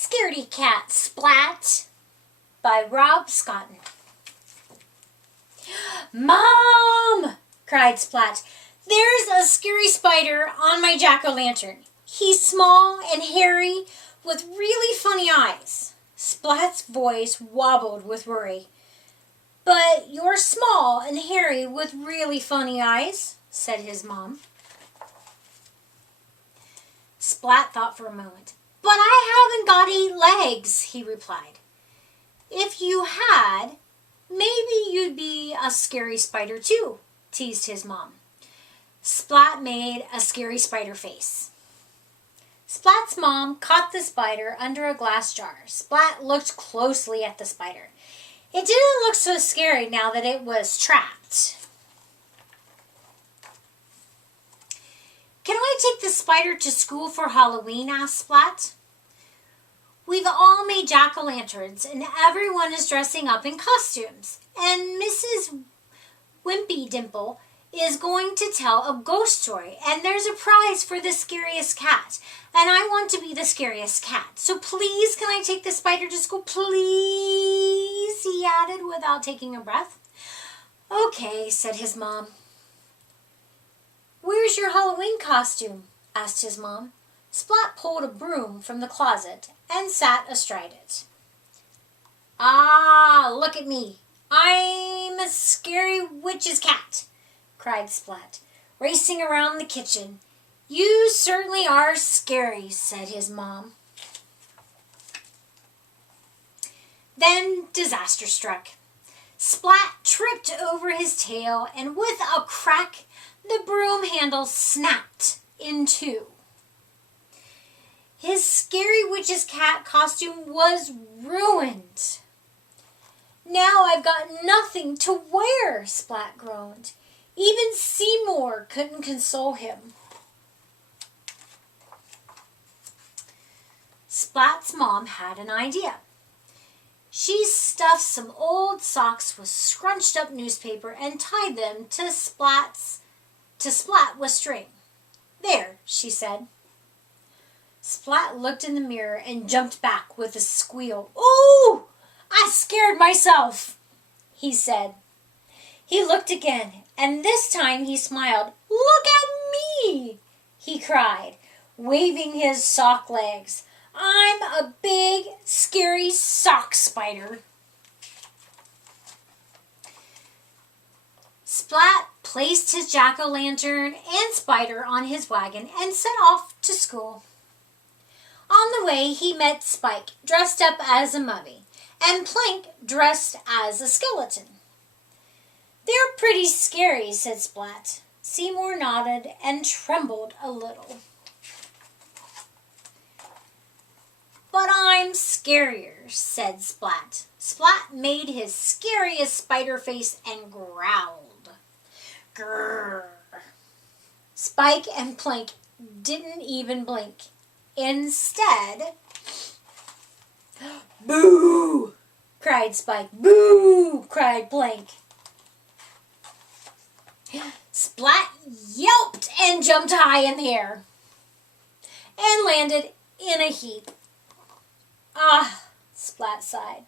Scaredy-Cat, Splat by Rob Scotton. Mom! cried Splat. There's a scary spider on my jack-o'-lantern. He's small and hairy with really funny eyes. Splat's voice wobbled with worry. But you're small and hairy with really funny eyes, said his mom. Splat thought for a moment. But I haven't got 8 legs, he replied. If you had, maybe you'd be a scary spider too, teased his mom. Splat made a scary spider face. Splat's mom caught the spider under a glass jar. Splat looked closely at the spider. It didn't look so scary now that it was trapped. Can I take the spider to school for Halloween? Asked Splat. We've all made jack-o'-lanterns and everyone is dressing up in costumes. And Mrs. Wimpydimple is going to tell a ghost story and there's a prize for the scariest cat. And I want to be the scariest cat. So please, can I take the spider to school? Please, he added without taking a breath. Okay, said his mom. Where's your Halloween costume? Asked his mom. Splat pulled a broom from the closet and sat astride it. Ah, look at me. I'm a scary witch's cat, cried Splat, racing around the kitchen. You certainly are scary, said his mom. Then disaster struck. Splat tripped over his tail, and with a crack, the broom handle snapped in two. His scary witch's cat costume was ruined. Now I've got nothing to wear, Splat groaned. Even Seymour couldn't console him. Splat's mom had an idea. She stuffed some old socks with scrunched up newspaper and tied them to Splat with string. There, she said. Splat looked in the mirror and jumped back with a squeal. Ooh! I scared myself, he said. He looked again, and this time he smiled. Look at me, he cried, waving his sock legs. I'm a big, scary sock spider. Splat placed his jack-o'-lantern and spider on his wagon and set off to school. On the way, he met Spike, dressed up as a mummy, and Plank, dressed as a skeleton. They're pretty scary, said Splat. Seymour nodded and trembled a little. But I'm scarier, said Splat. Splat made his scariest spider face and growled. Grrr. Spike and Plank didn't even blink. Instead, boo! cried Spike. Boo! cried Plank. Splat yelped and jumped high in the air and landed in a heap. Ah, Splat sighed.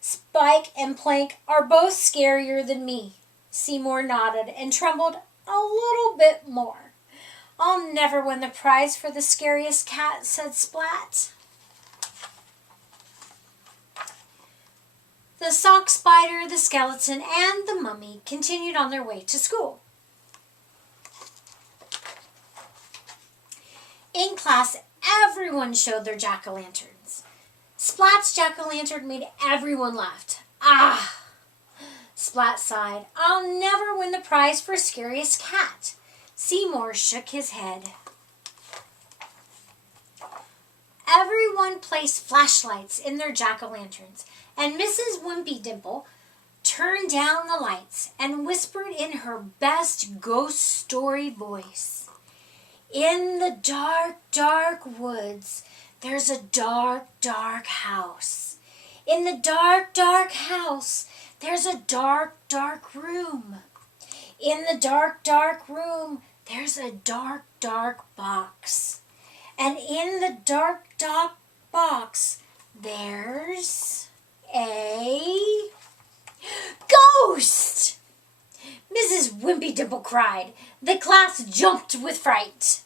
Spike and Plank are both scarier than me. Seymour nodded and trembled a little bit more. I'll never win the prize for the scariest cat, said Splat. The sock spider, the skeleton, and the mummy continued on their way to school. In class, everyone showed their jack-o'-lanterns. Splat's jack-o'-lantern made everyone laugh. Ah! Splat sighed. I'll never win the prize for scariest cat. Seymour shook his head. Everyone placed flashlights in their jack-o'-lanterns, and Mrs. Wimpydimple turned down the lights and whispered in her best ghost story voice. In the dark, dark woods, there's a dark, dark house. In the dark, dark house, there's a dark, dark room. In the dark, dark room, there's a dark, dark box. And in the dark, dark box, There's a ghost! Mrs. Wimpydimple cried. The class jumped with fright.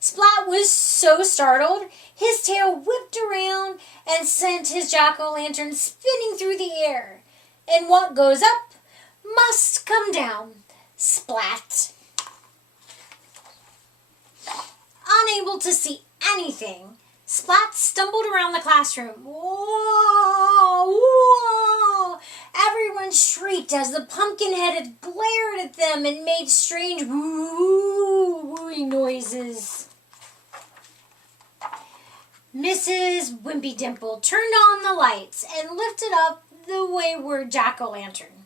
Splat was so startled, his tail whipped around and sent his jack-o'-lantern spinning through the air. And what goes up must come down. Splat. Unable to see anything, Splat stumbled around the classroom. Whoa! Whoa! Everyone shrieked as the pumpkin-headed glared at them and made strange wooing noises. Mrs. Wimpydimple turned on the lights and lifted up the wayward jack-o'-lantern.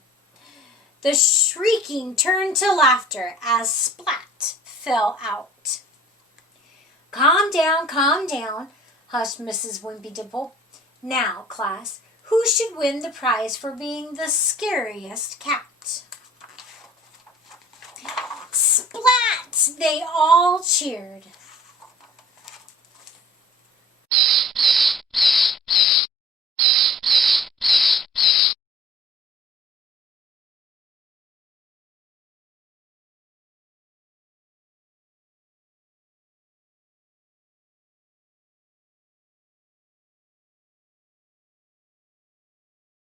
The shrieking turned to laughter as Splat fell out. Calm down, hushed Mrs. Wimpydimple. Now, class, who should win the prize for being the scariest cat? Splat! They all cheered.